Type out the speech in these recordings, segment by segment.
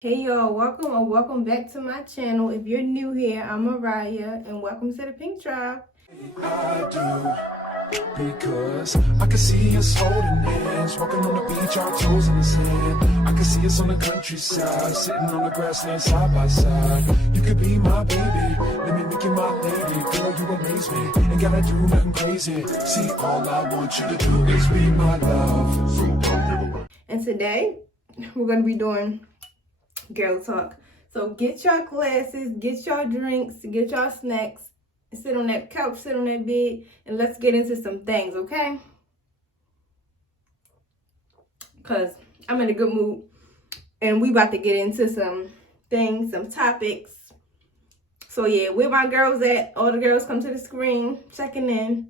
Hey y'all, welcome or welcome back to my channel. If you're new here, I'm Mariah and welcome to the Pink Tribe. I do, because I can see us holding hands, walking on the beach, our toes in the sand. I can see us on the countryside, sitting on the grassland side by side. You could be my baby, let me make you my lady. Girl, you amaze me, ain't gotta do nothing crazy. See, all I want you to do is be my love. So don't give away. And today, we're going to be doing girl talk. So get your glasses, get your drinks, get your snacks, sit on that couch, sit on that bed, and let's get into some things, okay? Because I'm in a good mood, and we about to get into some things, some topics. So yeah, where my girls at? All the girls come to the screen, checking in.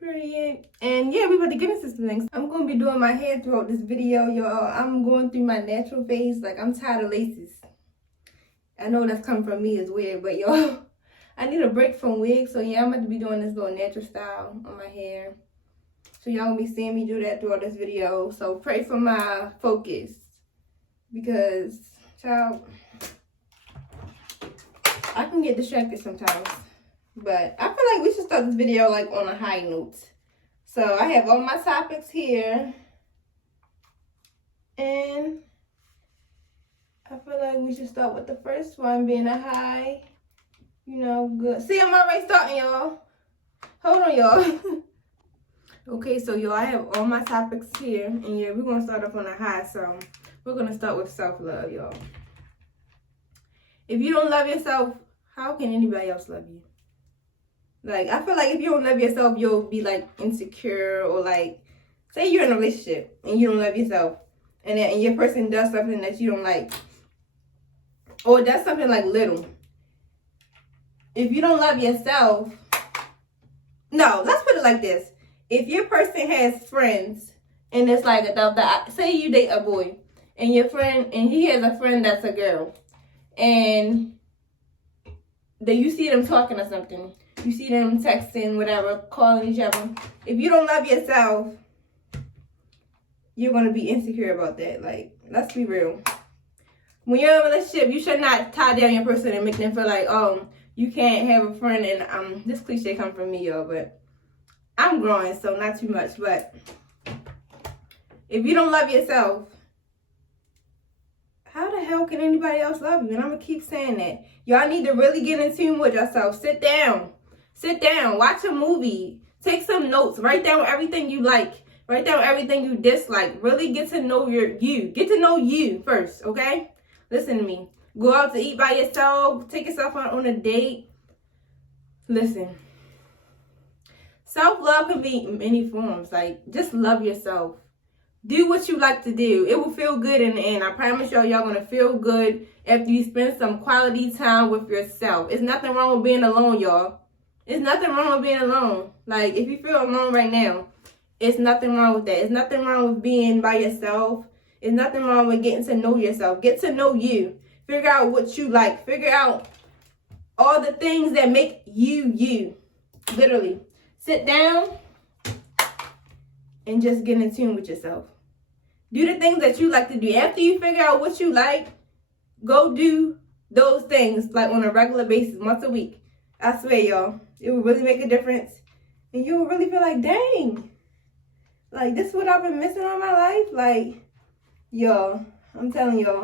Period. And yeah, we about to get into some things. I'm going to be doing my hair throughout this video, y'all. I'm going through my natural phase. Like, I'm tired of laces. I know that's coming from me is weird, but y'all, I need a break from wigs. So yeah, I'm about to be doing this little natural style on my hair. So y'all gonna be seeing me do that throughout this video. So pray for my focus, because, child, I can get distracted sometimes. But I feel like we should start this video like on a high note. So I have all my topics here. And I feel like we should start with the first one being a high, good. See, I'm already starting, y'all. Hold on, y'all. Okay, so y'all, I have all my topics here. And yeah, we're going to start off on a high. So we're going to start with self-love, y'all. If you don't love yourself, how can anybody else love you? Like, I feel like if you don't love yourself, you'll be, like, insecure, or, like, say you're in a relationship and you don't love yourself, and your person does something that you don't like, or does something, like, little. If you don't love yourself, no, let's put it like this. If your person has friends, and it's like, say you date a boy, and your friend, and he has a friend that's a girl, and then you see them talking or something, you see them texting, whatever, calling each other. If you don't love yourself, you're going to be insecure about that. Like, let's be real. When you're in a relationship, you should not tie down your person and make them feel like, oh, you can't have a friend. And this cliche comes from me, y'all, but I'm growing, so not too much. But if you don't love yourself, how the hell can anybody else love you? And I'm going to keep saying that. Y'all need to really get in tune with yourself. Sit down. Sit down. Watch a movie. Take some notes. Write down everything you like. Write down everything you dislike. Really get to know you. Get to know you first, okay? Listen to me. Go out to eat by yourself. Take yourself out on a date. Listen. Self-love can be in many forms. Like, just love yourself. Do what you like to do. It will feel good in the end. I promise y'all going to feel good after you spend some quality time with yourself. It's nothing wrong with being alone, y'all. It's nothing wrong with being alone. Like, if you feel alone right now, it's nothing wrong with that. It's nothing wrong with being by yourself. It's nothing wrong with getting to know yourself. Get to know you. Figure out what you like. Figure out all the things that make you, you. Literally. Sit down and just get in tune with yourself. Do the things that you like to do. After you figure out what you like, go do those things like on a regular basis, once a week. I swear, y'all, it will really make a difference. And you will really feel like, dang, like, this is what I've been missing all my life. Like, y'all, I'm telling y'all.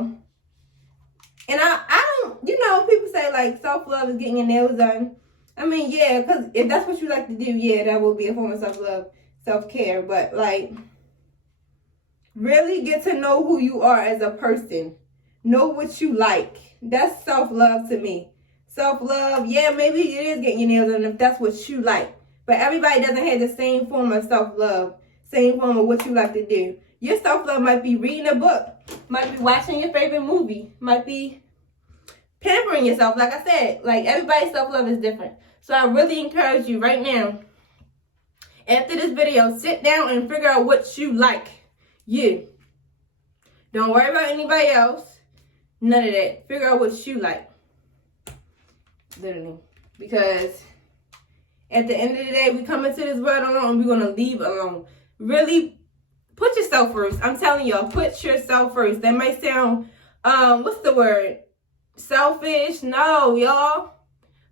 And I don't, people say, like, self-love is getting your nails done. I mean, yeah, because if that's what you like to do, yeah, that will be a form of self-love, self-care. But, like, really get to know who you are as a person. Know what you like. That's self-love to me. Self-love, yeah, maybe it is getting your nails done if that's what you like. But everybody doesn't have the same form of self-love, same form of what you like to do. Your self-love might be reading a book, might be watching your favorite movie, might be pampering yourself. Like I said, like, everybody's self-love is different. So I really encourage you right now, after this video, sit down and figure out what you like. You. Don't worry about anybody else. None of that. Figure out what you like. Literally. Because at the end of the day, we come into this world alone and we're going to leave alone. Really put yourself first. I'm telling y'all, put yourself first. That might sound what's the word? Selfish. No, y'all.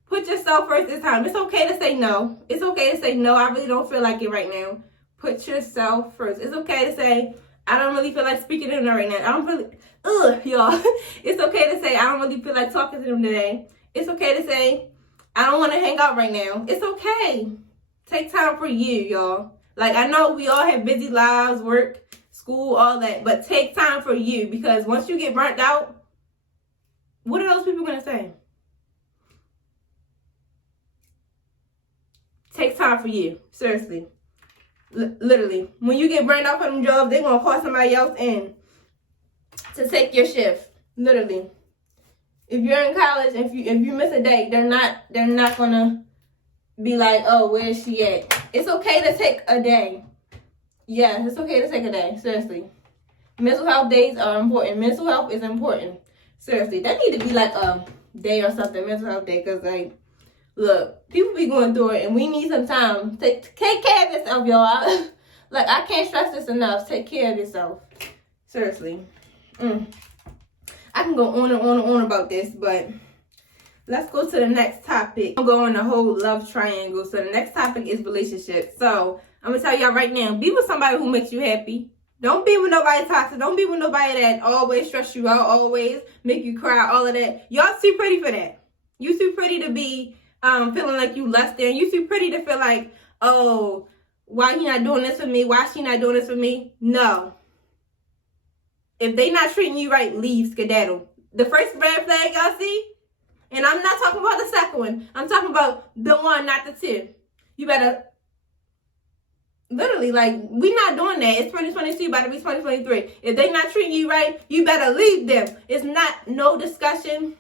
Put yourself first this time. It's okay to say no. It's okay to say no. I really don't feel like it right now. Put yourself first. It's okay to say, I don't really feel like speaking to them right now. I don't really, y'all. It's okay to say, I don't really feel like talking to them today. It's okay to say, I don't want to hang out right now. It's okay. Take time for you, y'all. Like, I know we all have busy lives, work, school, all that. But take time for you, because once you get burnt out, what are those people going to say? Take time for you. Seriously. Literally. When you get burnt out from them jobs, they're going to call somebody else in to take your shift. Literally. If you're in college, if you miss a day, they're not going to be like, oh, where's she at? It's okay to take a day. Yeah, it's okay to take a day. Seriously. Mental health days are important. Mental health is important. Seriously. That need to be like a day or something. Mental health day. Because, like, look, people be going through it, and we need some time. Take care of yourself, y'all. Like, I can't stress this enough. Take care of yourself. Seriously. I can go on and on and on about this, but let's go to the next topic. I'm going the whole love triangle. So the next topic is relationships. So I'm going to tell y'all right now, be with somebody who makes you happy. Don't be with nobody toxic. Don't be with nobody that always stress you out, always make you cry, all of that. Y'all too pretty for that. You too pretty to be feeling like you less than. You too pretty to feel like, oh, why he not doing this for me? Why she not doing this for me? No. If they not treating you right, leave, skedaddle. The first red flag y'all see, and I'm not talking about the second one. I'm talking about the one, not the two. You better, literally, like, we not doing that. It's 2022, about to be 2023. If they not treating you right, you better leave them. It's not no discussion,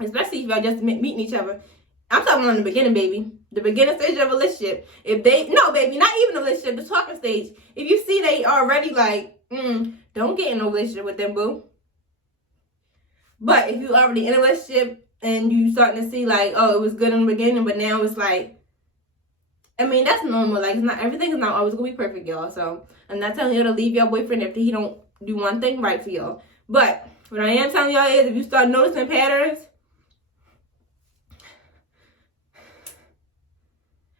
especially if y'all just meeting each other. I'm talking on the beginning, baby. The beginning stage of a relationship. If they, no, baby, not even a relationship, the talking stage. If you see they already like, don't get in a relationship with them, boo. But if you already in a relationship and you starting to see like, oh, it was good in the beginning, but now it's like, I mean, that's normal. Like, it's not, everything is not always gonna be perfect, y'all. So I'm not telling you to leave your boyfriend if he don't do one thing right for y'all. But what I am telling y'all is, if you start noticing patterns,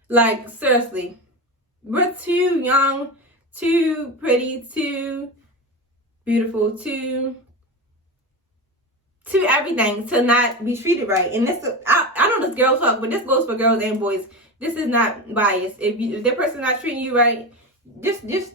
like, seriously, we're too young, too pretty, too beautiful, too everything to not be treated right. And this, I know this girl talk, but this goes for girls and boys. This is not biased. If their person not treating you right, just leave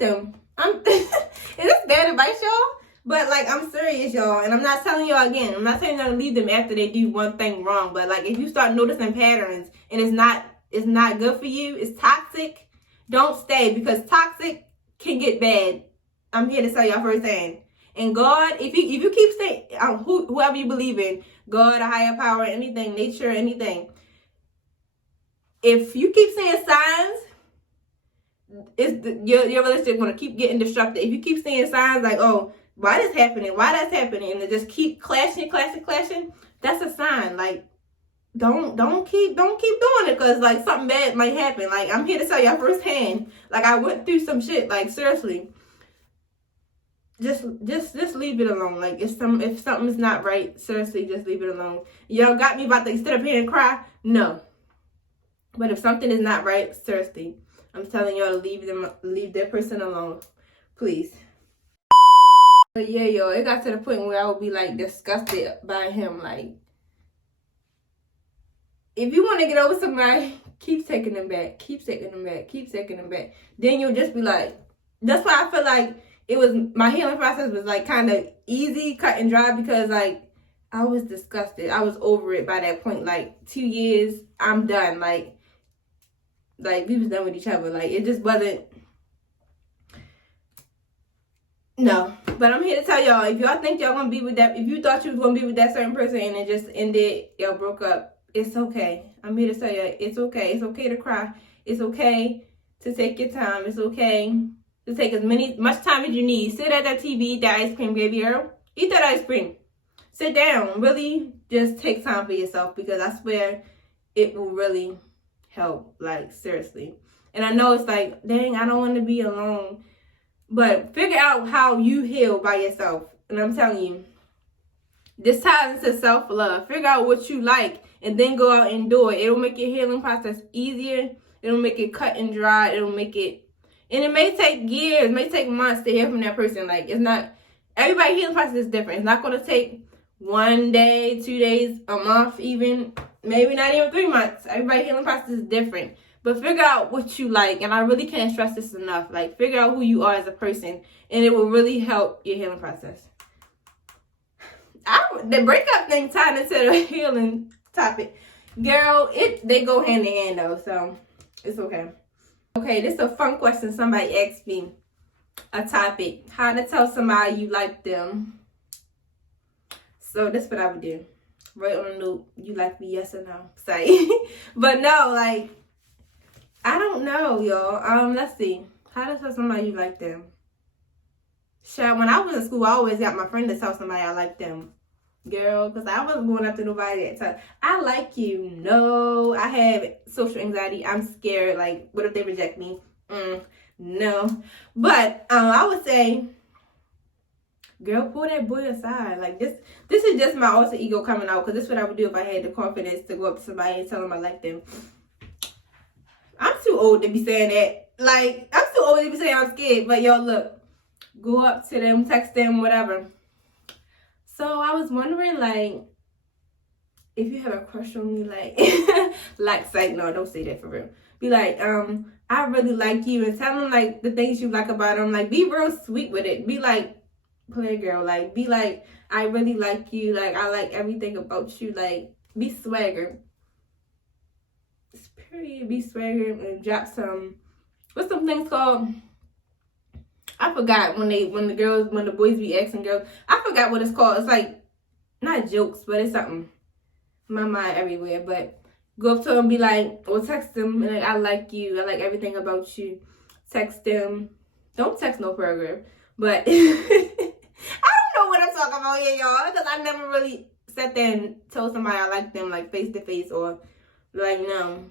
them. Is this bad advice, y'all? But like, I'm serious, y'all, and I'm not telling y'all again. I'm not saying y'all to leave them after they do one thing wrong. But like, if you start noticing patterns and it's not good for you, it's toxic, don't stay, because toxic can get bad. I'm here to tell y'all firsthand. And God, if you keep saying, whoever you believe in, God, a higher power, anything, nature, anything, if you keep saying signs, your relationship going to keep getting disrupted. If you keep saying signs like, oh, why this happening, why that's happening, and it just keep clashing, that's a sign. Like, don't keep doing it, because like something bad might happen. Like, I'm here to tell y'all firsthand. Like, I went through some shit. Like, seriously, just leave it alone. Like, if something's not right, seriously, just leave it alone. Y'all got me about to sit up here and cry? No. But if something is not right, seriously, I'm telling y'all to leave that person alone, please. But yeah, yo, it got to the point where I would be like disgusted by him. Like, if you want to get over somebody, keep taking them back. Then you'll just be like, that's why I feel like my healing process was like kind of easy, cut and dry, because like I was disgusted. I was over it by that point. Like 2 years, I'm done. Like we was done with each other. Like, it just wasn't. No. But I'm here to tell y'all, if y'all think y'all gonna be with that, if you thought you was gonna be with that certain person and it just ended, y'all broke up, it's okay. I'm here to tell you, it's okay. It's okay to cry. It's okay to take your time. It's okay to take much time as you need. Sit at that TV, eat that ice cream, baby girl. Eat that ice cream. Sit down. Really just take time for yourself, because I swear it will really help. Like, seriously. And I know it's like, dang, I don't want to be alone. But figure out how you heal by yourself. And I'm telling you, this ties into self-love. Figure out what you like and then go out and do it. It'll make your healing process easier. It'll make it cut and dry. It'll make it, and it may take years, it may take months to hear from that person. Like, it's not, everybody's healing process is different. It's not going to take 1 day, 2 days, a month even, maybe not even 3 months. Everybody's healing process is different. But figure out what you like. And I really can't stress this enough. Like, figure out who you are as a person. And it will really help your healing process. The breakup thing tied into the healing topic. Girl, they go hand in hand though. So, it's okay. Okay, this is a fun question somebody asked me. A topic. How to tell somebody you like them. So, this is what I would do. Right on the note, you like me, yes or no? Say. But no, like, I don't know, y'all. Let's see. How to tell somebody you like them. Child, when I was in school, I always got my friend to tell somebody I like them. Girl, because I wasn't going after nobody at the time. I like you. No. I have social anxiety. I'm scared. Like, what if they reject me? No. But I would say, girl, pull that boy aside. Like, this is just my alter ego coming out. Because this is what I would do if I had the confidence to go up to somebody and tell them I like them. I'm too old to be saying that. Like, I'm too old to be saying I'm scared. But, y'all, look. Go up to them, text them, whatever. So, I was wondering, like, if you have a crush on me, like, no, don't say that for real. Be like, I really like you. And tell them, like, the things you like about them. Like, be real sweet with it. Be like, play girl. Like, be like, I really like you. Like, I like everything about you. Like, be swagger. Period. Be swagger and drop some, what's some things called? I forgot when the boys be asking girls. I forgot what it's called. It's like, not jokes, but it's something. My mind everywhere. But go up to them and be like, or text them, and like, I like you. I like everything about you. Text them. Don't text no paragraph. But, I don't know what I'm talking about here, y'all. Because I never really sat there and told somebody I like them, like, face to face, or, like, no.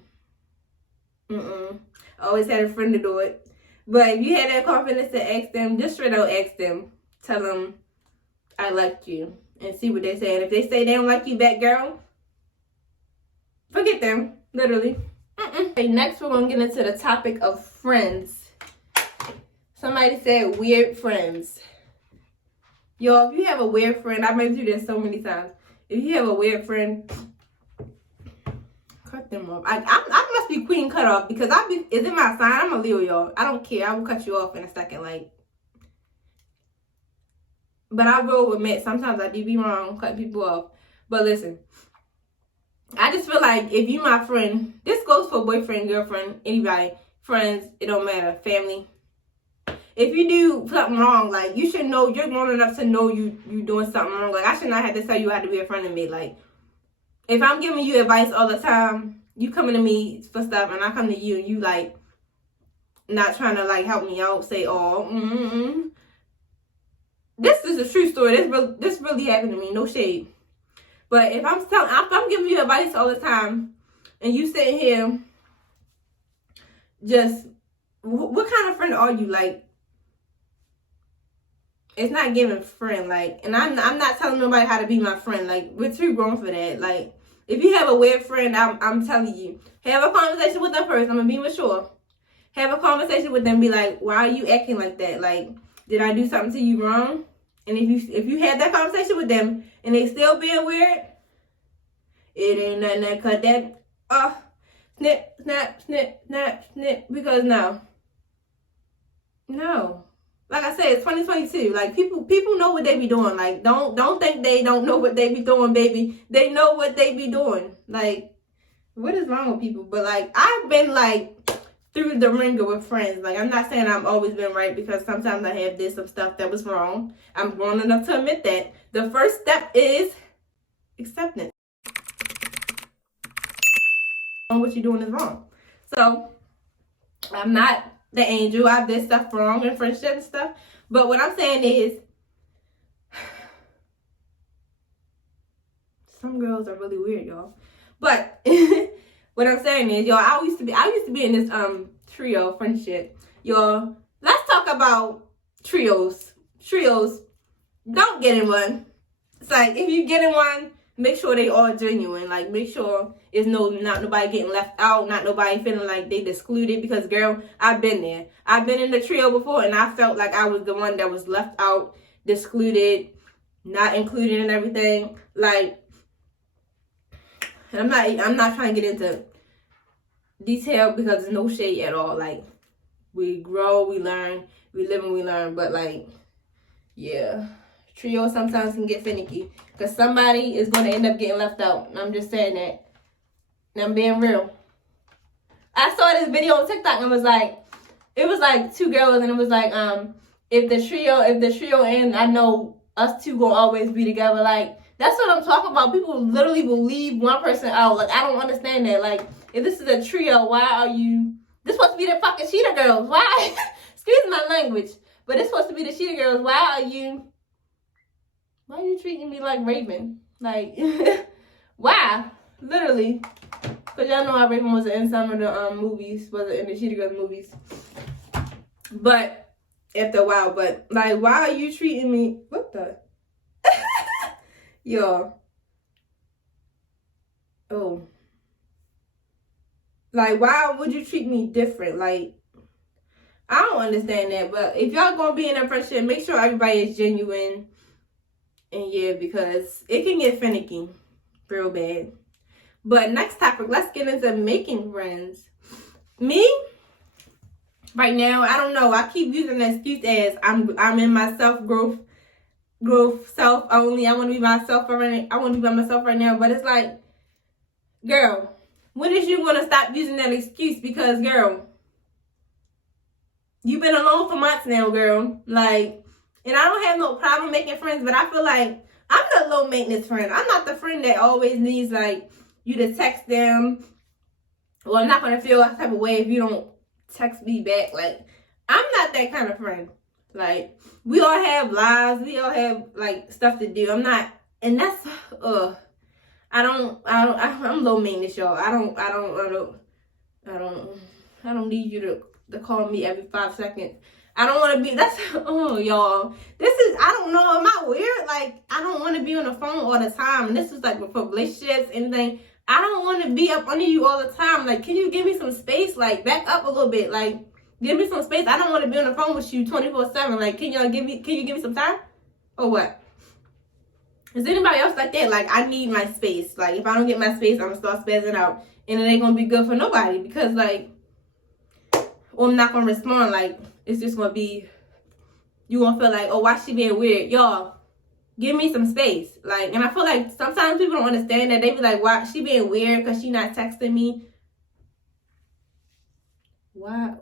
I always had a friend to do it. But if you had that confidence to ask them, just straight out ask them. Tell them, I like you. And see what they say. And if they say they don't like you back, girl, forget them. Literally. Okay, next we're going to get into the topic of friends. Somebody said weird friends. Y'all, if you have a weird friend, I've been through this so many times. If you have a weird friend, cut them off. I must be queen cut off because is it my sign? I'm a Leo, y'all. I don't care. I will cut you off in a second. Like, but I will admit sometimes I do be wrong cutting people off. But listen, I just feel like if you my friend, this goes for boyfriend, girlfriend, anybody, friends, it don't matter, family. If you do something wrong, like, you should know, you're grown enough to know you doing something wrong. Like, I should not have to tell you how to be a friend of me. Like, if I'm giving you advice all the time, you coming to me for stuff, and I come to you, and you, like, not trying to, like, help me out, say, oh, This is a true story. This really happened to me, no shade. But if I'm giving you advice all the time, and you sitting here, just, what kind of friend are you? Like, it's not giving friend, like, and I'm not telling nobody how to be my friend. Like, we're too grown for that. Like, if you have a weird friend, I'm telling you, have a conversation with them first. I'm gonna be mature. Have a conversation with them. Be like, why are you acting like that? Like, did I do something to you wrong? And if you had that conversation with them and they still being weird, it ain't nothing that cut that snip, snap, snip, snap, snip. Because no. Like I said, it's 2022. Like, people know what they be doing. Like, don't think they don't know what they be doing, baby. They know what they be doing. Like, what is wrong with people? But, like, I've been, like, through the ringer with friends. Like, I'm not saying I've always been right, because sometimes I have did some stuff that was wrong. I'm grown enough to admit that. The first step is acceptance. What you're doing is wrong. So, I'm not the angel. I did stuff wrong in friendship and stuff. But what I'm saying is, some girls are really weird, y'all. But what I'm saying is, y'all, I used to be in this trio friendship. Y'all, let's talk about trios. don't get in one. It's like, if you get in one, make sure they all genuine. Like, make sure it's not nobody getting left out, not nobody feeling like they excluded. Because, girl, I've been there. I've been in the trio before, and I felt like I was the one that was left out, excluded, not included in everything. Like, I'm not trying to get into detail because there's no shade at all. Like, we grow, we learn, we live and we learn. But, like, yeah, trio sometimes can get finicky because somebody is going to end up getting left out. And I'm just saying that. And I'm being real. I saw this video on TikTok and it was like two girls, and it was like, if the trio ends, I know us two gonna always be together. Like, that's what I'm talking about. People literally will leave one person out. Like, I don't understand that. Like, if this is a trio, why are you... This supposed to be the fucking cheetah girls. Why? Excuse my language. But it's supposed to be the cheetah girls. Why are you treating me like Raven? Like, why? Literally. Because y'all know how Raven was in some of the movies. Was in the cheetah girls movies. But, after a while. But, like, why are you treating me... What the... Y'all. Oh. Like, why would you treat me different? Like, I don't understand that. But if y'all gonna be in a friendship, make sure everybody is genuine. And yeah, because it can get finicky real bad. But next topic, let's get into making friends. Me, right now, I don't know. I keep using the excuse as I'm in my self-growth self only. I want to be myself I want to be by myself right now. But it's like, girl, when is you going to stop using that excuse? Because, girl, you've been alone for months now, girl. Like, and I don't have no problem making friends, but I feel like I'm the low maintenance friend. I'm not the friend that always needs, like, you to text them. Well, I'm not going to feel that type of way if you don't text me back. Like, I'm not that kind of friend. Like, we all have lives. We all have, like, stuff to do. I'm not, and that's, I'm low maintenance, y'all. I don't need you to call me every 5 seconds. I don't want to be, y'all. I don't know, am I weird? Like, I don't want to be on the phone all the time. And this is, like, for relationships, anything. I don't want to be up under you all the time. Like, can you give me some space? Like, back up a little bit. Like, give me some space. I don't want to be on the phone with you 24/7. Like, can you give me some time? Or what? Is anybody else like that? Like, I need my space. Like, if I don't get my space, I'm going to start spazzing out. And it ain't going to be good for nobody. Because, like, or I'm not going to respond. Like, it's just going to be, you going to feel like, oh, why she being weird? Y'all, give me some space. Like, and I feel like sometimes people don't understand that. They be like, why she being weird because she not texting me? Why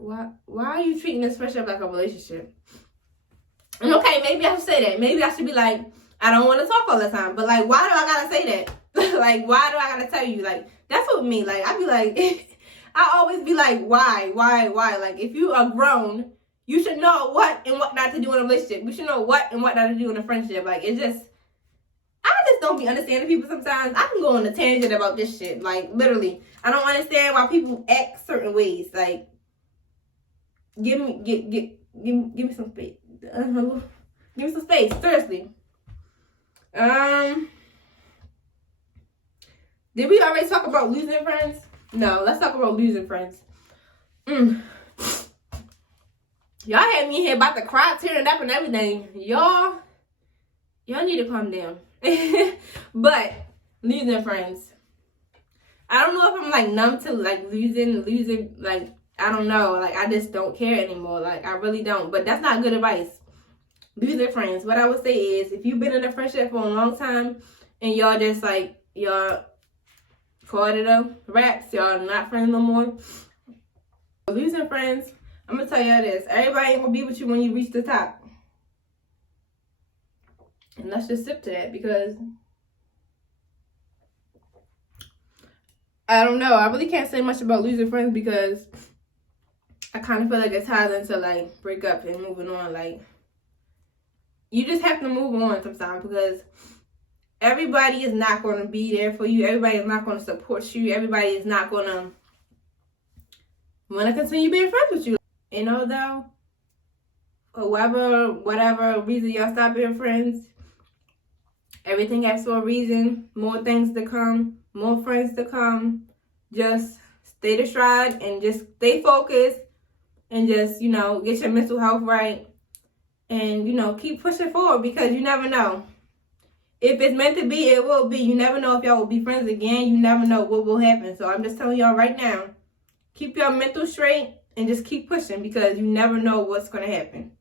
are you treating this friendship like a relationship? And okay, maybe I should say that. Maybe I should be like, I don't want to talk all the time. But, like, why do I gotta say that? Like, why do I gotta tell you? Like, that's what me. Like, I be like, I always be like, why? Like, if you are grown, you should know what and what not to do in a relationship. You should know what and what not to do in a friendship. Like, I just don't be understanding people sometimes. I can go on a tangent about this shit. Like, literally. I don't understand why people act certain ways. Like, give me some space. Give me some space. Seriously. Did we already talk about losing friends? No, let's talk about losing friends. Y'all had me here about to cry, tearing up and everything. Y'all need to calm down. But losing friends. I don't know if I'm, like, numb to, like, losing, like, I don't know. Like, I just don't care anymore. Like, I really don't. But that's not good advice. Losing friends. What I would say is, if you've been in a friendship for a long time and y'all just, like, y'all called it a wraps, y'all not friends no more. Losing friends, I'm going to tell y'all this. Everybody ain't going to be with you when you reach the top. And let's just sip to that because I don't know. I really can't say much about losing friends because I kind of feel like it ties into, like, break up and moving on. Like, you just have to move on sometimes because everybody is not going to be there for you. Everybody is not going to support you. Everybody is not going to want to continue being friends with you. And although whoever, whatever reason y'all stop being friends, everything has for a reason. More things to come, more friends to come. Just stay the stride and just stay focused and just, get your mental health right. And, keep pushing forward because you never know. If it's meant to be, it will be. You never know if y'all will be friends again. You never know what will happen. So I'm just telling y'all right now, keep your mental straight and just keep pushing because you never know what's going to happen.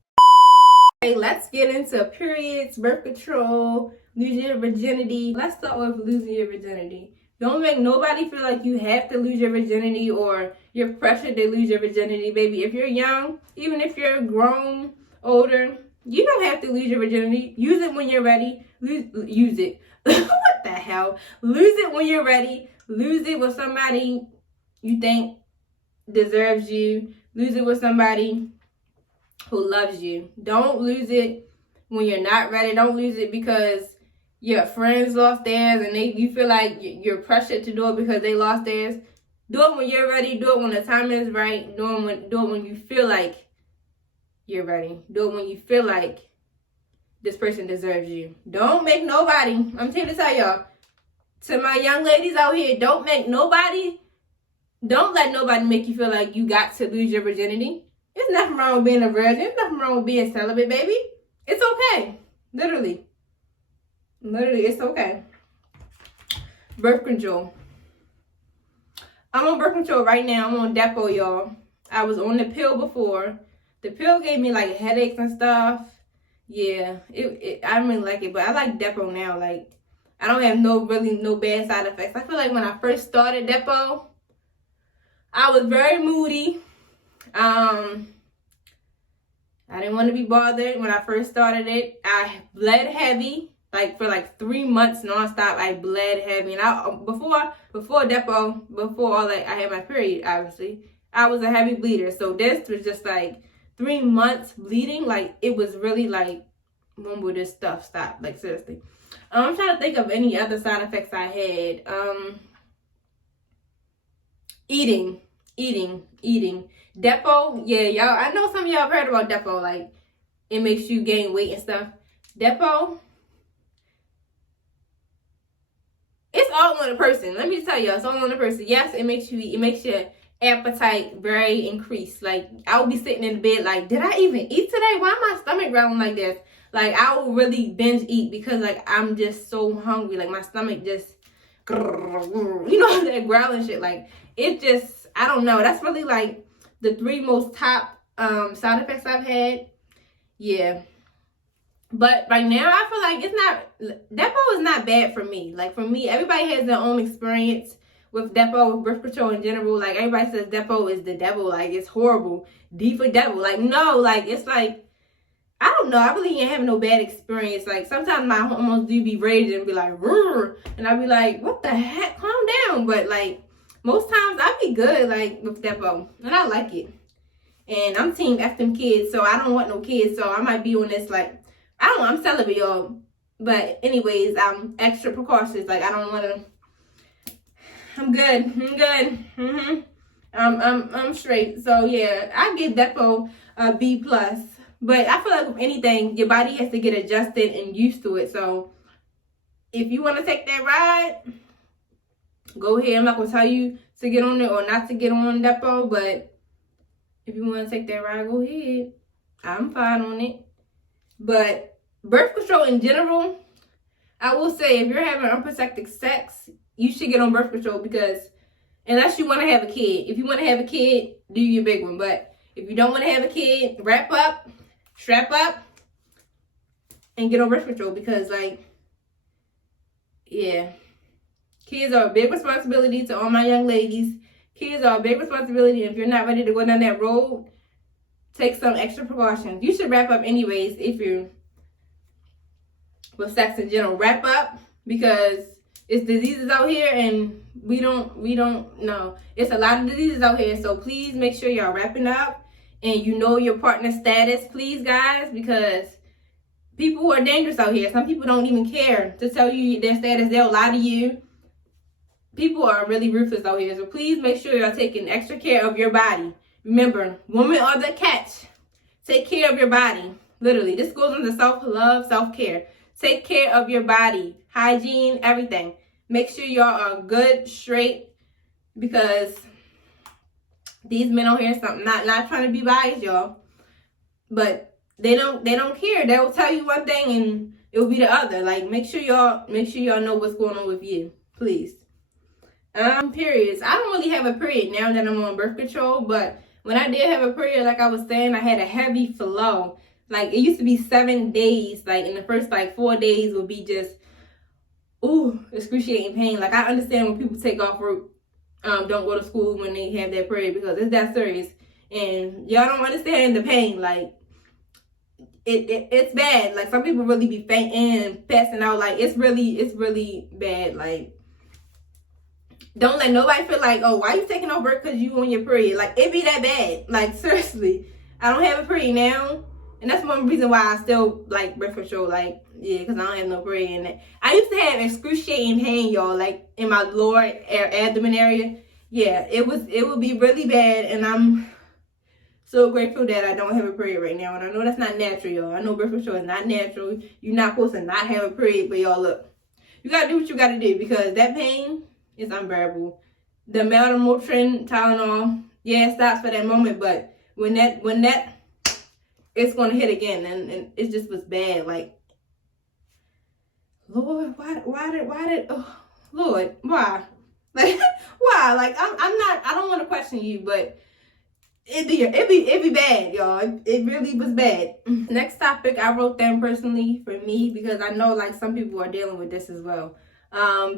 Okay, let's get into periods, birth control, losing your virginity. Let's start with losing your virginity. Don't make nobody feel like you have to lose your virginity or you're pressured to lose your virginity, baby. If you're young, even if you're grown, older, you don't have to lose your virginity. Use it when you're ready. Use it. What the hell? Lose it when you're ready. Lose it with somebody you think deserves you. Lose it with somebody who loves you. Don't lose it when you're not ready. Don't lose it because your friends lost theirs and you feel like you're pressured to do it because they lost theirs. Do it when you're ready. Do it when the time is right. Do it when you feel like you're ready. Do it when you feel like this person deserves you. Don't make nobody, I'm trying to tell y'all, to my young ladies out here, don't let nobody make you feel like you got to lose your virginity. There's nothing wrong with being a virgin. There's nothing wrong with being celibate, baby. It's okay. Literally, it's okay. Birth control. I'm on birth control right now. I'm on Depo, y'all. I was on the pill before. The pill gave me like headaches and stuff. Yeah, I didn't like it, but I like Depo now. Like, I don't have no bad side effects. I feel like when I first started Depo, I was very moody. I didn't want to be bothered when I first started it. I bled heavy, like for like 3 months nonstop. I bled heavy, and before Depo, before all that, I had my period. Obviously, I was a heavy bleeder. So this was just like 3 months bleeding. Like it was really like, when will this stuff stop? Like seriously. I'm trying to think of any other side effects I had. Eating. Depo, yeah, y'all. I know some of y'all have heard about Depo. Like, it makes you gain weight and stuff. Depo, it's all on the person. Let me tell y'all, it's all on the person. Yes, it makes your appetite very increased. Like, I would be sitting in the bed like, did I even eat today? Why my stomach growling like this? Like, I will really binge eat because, like, I'm just so hungry. Like, my stomach just, that growling shit. Like, it just, I don't know. That's really, like, the 3 most top side effects I've had. Yeah. But right now, I feel like Depo is not bad for me. Like, for me, everybody has their own experience with Depo, with birth control in general. Like, everybody says Depo is the devil. Like, it's horrible. D for devil. Like, no. Like, it's like, I don't know. I really ain't having no bad experience. Like, sometimes my hormones do be raging and be like, rrr, and I be like, what the heck? Calm down. But, like, most times I be good, like, with Depo. And I like it. And I'm team F them kids, so I don't want no kids. So I might be on this, like, I don't know. I'm celibate, y'all. But anyways, I'm extra precautious. Like, I don't want to. I'm good. I'm straight. So, yeah, I give Depo a B+. But I feel like with anything, your body has to get adjusted and used to it. So, if you want to take that ride, go ahead. I'm not going to tell you to get on it or not to get on Depo. But if you want to take that ride, go ahead. I'm fine on it. But birth control in general, I will say if you're having unprotected sex, you should get on birth control because unless you want to have a kid. If you want to have a kid, do your big one. But if you don't want to have a kid, wrap up, strap up, and get on birth control because, like, yeah. Kids are a big responsibility to all my young ladies. Kids are a big responsibility. If you're not ready to go down that road, take some extra precautions. You should wrap up anyways if you're with sex in general. Wrap up because it's diseases out here and we don't know. It's a lot of diseases out here. So please make sure y'all wrapping up and you know your partner's status, please, guys, because people who are dangerous out here, some people don't even care to tell you their status. They'll lie to you. People are really ruthless out here. So please make sure y'all taking extra care of your body. Remember, women are the catch. Take care of your body. Literally, this goes into self-love, self-care. Take care of your body, hygiene, everything. Make sure y'all are good, straight, because these men on here, something, not trying to be biased, y'all, but they don't care. They will tell you one thing and it will be the other. Like, make sure y'all know what's going on with you, please. Periods. I don't really have a period now that I'm on birth control, but when I did have a period, like I was saying, I had a heavy flow. Like, it used to be 7 days. Like, in the first, 4 days would be just, excruciating pain. Like, I understand when people take off work, don't go to school when they have their period, because it's that serious. And y'all don't understand the pain. Like, it's bad. Like, some people really be fainting and passing out. Like, it's really bad. Like, don't let nobody feel like, oh, why you taking off work because you on your period? Like, it be that bad. Like, seriously. I don't have a period now. And that's one reason why I still like birth control. Like, yeah, because I don't have no period. And I used to have excruciating pain, y'all, like in my lower abdomen area. Yeah, it would be really bad. And I'm so grateful that I don't have a period right now. And I know that's not natural, y'all. I know birth control is not natural. You're not supposed to not have a period. But y'all, look, you got to do what you got to do, because that pain is unbearable. The Motrin, Tylenol, yeah, it stops for that moment. But when that it's going to hit again, and it just was bad. Like, Lord, why did, oh, Lord, why? Like, why? Like, I don't want to question you, but it be bad, y'all. It really was bad. Next topic I wrote down personally for me, because I know, like, some people are dealing with this as well.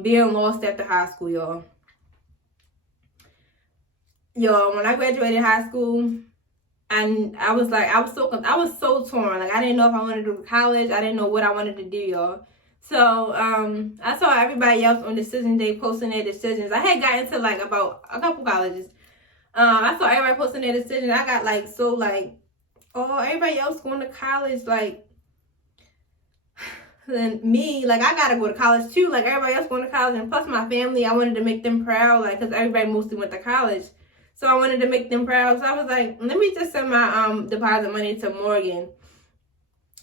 Being lost after high school, y'all. Y'all, when I graduated high school, and I was so torn. Like, I didn't know if I wanted to do college. I didn't know what I wanted to do, y'all. So, I saw everybody else on decision day posting their decisions. I had gotten to, like, about a couple colleges. I saw everybody posting their decisions. I got, like, so, like, oh, everybody else going to college, like, then me, like, I gotta go to college, too. Like, everybody else going to college. And plus, my family, I wanted to make them proud, like, because everybody mostly went to college. So I wanted to make them proud. So I was like, let me just send my deposit money to Morgan,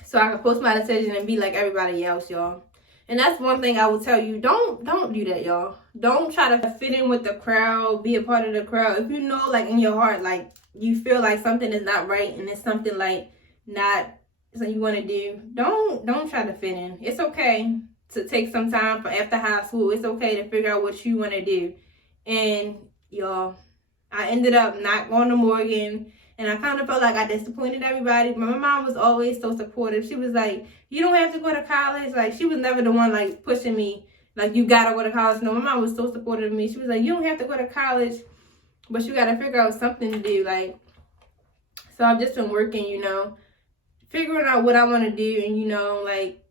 so I can post my decision and be like everybody else, y'all. And that's one thing I will tell you. Don't do that, y'all. Don't try to fit in with the crowd, be a part of the crowd. If you know, like, in your heart, like, you feel like something is not right and it's something, like, not something you want to do, don't try to fit in. It's okay to take some time for after high school. It's okay to figure out what you want to do. And, y'all, I ended up not going to Morgan, and I kind of felt like I disappointed everybody. But my mom was always so supportive. She was like, you don't have to go to college. Like, she was never the one, like, pushing me, like, you gotta go to college. No, my mom was so supportive of me. She was like, you don't have to go to college, but you gotta figure out something to do. Like, so I've just been working, you know, figuring out what I want to do. And, you know, like,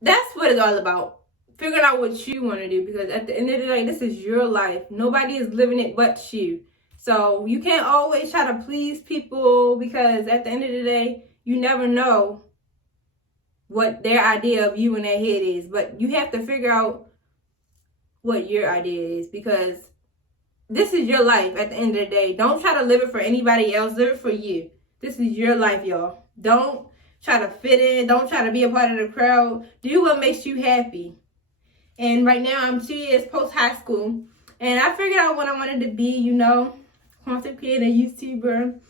that's what it's all about. Figuring out what you want to do, because at the end of the day, this is your life. Nobody is living it but you. So you can't always try to please people, because at the end of the day, you never know what their idea of you in their head is. But you have to figure out what your idea is, because this is your life at the end of the day. Don't try to live it for anybody else. Live it for you. This is your life, y'all. Don't try to fit in. Don't try to be a part of the crowd. Do what makes you happy. And right now, I'm 2 years post-high school. And I figured out what I wanted to be, you know, content creator, YouTuber.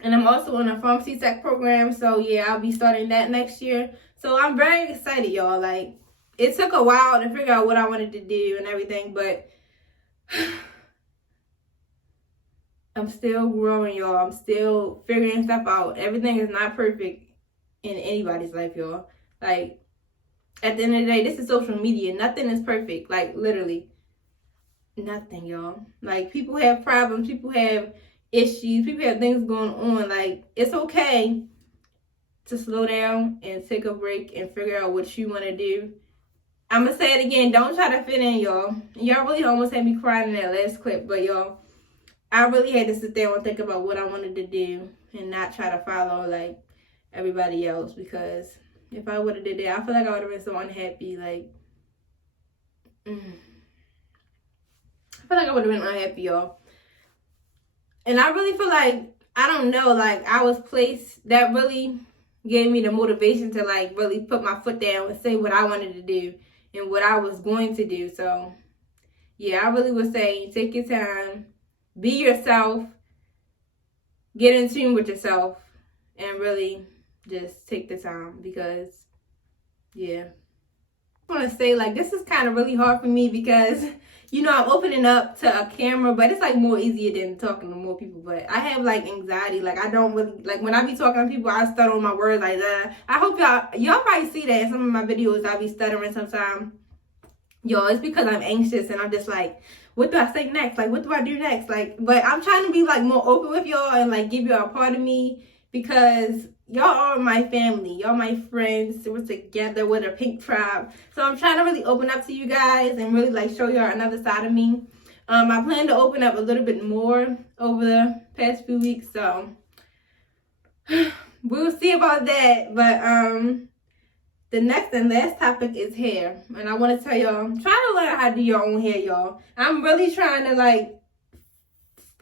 And I'm also on a pharmacy tech program. So, yeah, I'll be starting that next year. So, I'm very excited, y'all. Like, it took a while to figure out what I wanted to do and everything. But I'm still growing, y'all. I'm still figuring stuff out. Everything is not perfect in anybody's life, y'all. Like, at the end of the day, this is social media. Nothing is perfect. Like, literally. Nothing, y'all. Like, people have problems. People have issues. People have things going on. Like, it's okay to slow down and take a break and figure out what you want to do. I'm going to say it again. Don't try to fit in, y'all. Y'all really almost had me crying in that last clip. But, y'all, I really had to sit there and think about what I wanted to do and not try to follow, like, everybody else, because if I would have did that, I feel like I would have been so unhappy. Like, I feel like I would have been unhappy, y'all. And I really feel like I don't know, like, I was placed, that really gave me the motivation to, like, really put my foot down and say what I wanted to do and what I was going to do. So, yeah, I really would say take your time, be yourself, get in tune with yourself, and really just take the time because, yeah. I want to say, like, this is kind of really hard for me because, you know, I'm opening up to a camera, but it's like more easier than talking to more people. But I have like anxiety. Like, I don't really, like, when I be talking to people, I stutter on my words like that. I hope y'all probably see that in some of my videos. I be stuttering sometimes. Y'all, it's because I'm anxious and I'm just like, what do I say next? Like, what do I do next? Like, but I'm trying to be like more open with y'all and like give y'all a part of me because y'all are my family. Y'all my friends. We're together with a pink tribe. So I'm trying to really open up to you guys and really like show y'all another side of me. I plan to open up a little bit more over the past few weeks. So we'll see about that. But the next and last topic is hair. And I want to tell y'all, try to learn how to do your own hair, y'all. I'm really trying to like,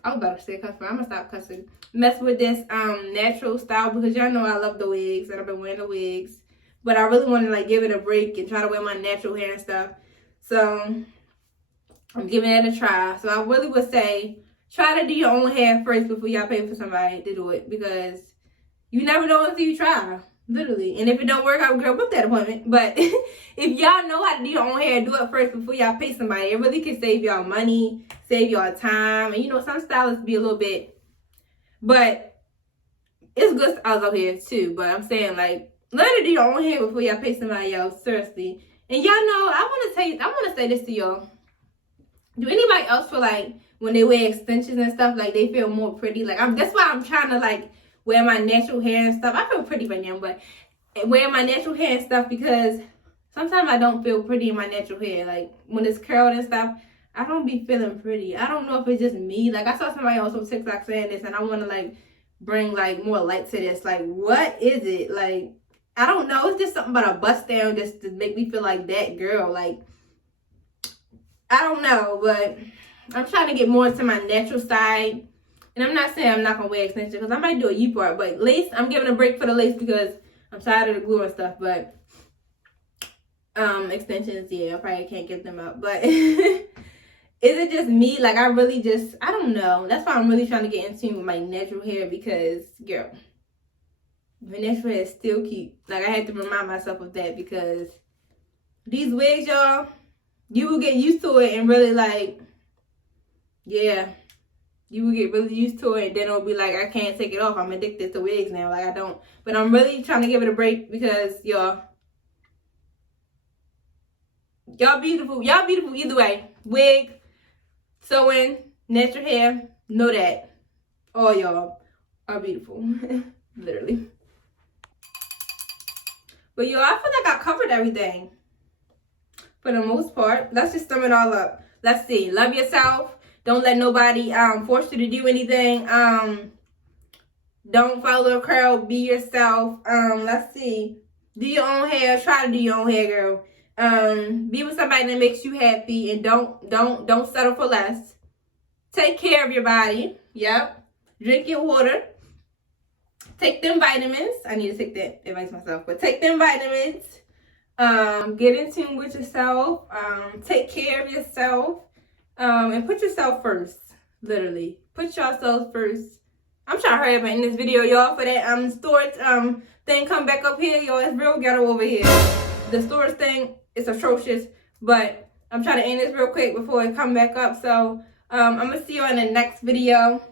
I was about to say cuss, but I'm going to stop cussing. Mess with this natural style because y'all know I love the wigs and I've been wearing the wigs. But I really want to like give it a break and try to wear my natural hair and stuff. So I'm giving it a try. So I really would say, try to do your own hair first before y'all pay for somebody to do it. Because you never know until you try. Literally. And if it don't work out, girl, book that appointment. But if y'all know how to do your own hair, do it first before y'all pay somebody. It really can save y'all money, save y'all time. And you know, some stylists be a little bit, but it's good styles out here too. But I'm saying, like, learn to do your own hair before y'all pay somebody else. Seriously. And y'all know, I want to say this to y'all. Do anybody else feel like when they wear extensions and stuff, like they feel more pretty? Like, that's why I'm trying to like wear my natural hair and stuff. I feel pretty right now, but wear my natural hair and stuff because sometimes I don't feel pretty in my natural hair. Like when it's curled and stuff, I don't be feeling pretty. I don't know if it's just me. Like I saw somebody on some TikTok saying this and I want to like bring like more light to this. Like what is it? Like I don't know. It's just something about a bust down just to make me feel like that girl. Like I don't know, but I'm trying to get more to my natural side. And I'm not saying I'm not going to wear extensions because I might do a U-part. But lace, I'm giving a break for the lace because I'm tired of the glue and stuff. But extensions, yeah, I probably can't get them up. But is it just me? Like, I really just, I don't know. That's why I'm really trying to get in tune with my natural hair because, girl, my natural hair is still cute. Like, I had to remind myself of that because these wigs, y'all, you will get used to it and really, like, yeah. You will get really used to it and then it'll be like, I can't take it off. I'm addicted to wigs now. Like, I don't. But I'm really trying to give it a break because, y'all beautiful. Y'all beautiful either way. Wig, sewing, natural hair. Know that. All y'all are beautiful. Literally. But, y'all, I feel like I covered everything. For the most part. Let's just sum it all up. Let's see. Love yourself. Don't let nobody force you to do anything. Don't follow a crowd. Be yourself. Let's see. Do your own hair. Try to do your own hair, girl. Be with somebody that makes you happy, and don't settle for less. Take care of your body. Yep. Drink your water. Take them vitamins. I need to take that advice myself, but take them vitamins. Get in tune with yourself. Take care of yourself. And put yourself first, literally. Put yourself first. I'm trying to hurry up and end this video, y'all, for that storage thing come back up here, y'all. It's real ghetto over here. The storage thing is atrocious, but I'm trying to end this real quick before it come back up. So I'm gonna see you in the next video,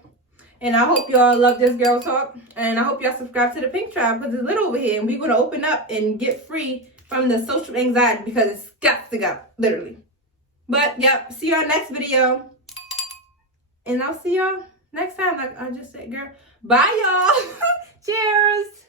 and I hope y'all love this girl talk, and I hope y'all subscribe to the Pink Tribe because it's lit over here, and we're gonna open up and get free from the social anxiety because it's got to go, literally. But, yep, see y'all next video. And I'll see y'all next time. Like I just said, girl. Bye, y'all. Cheers.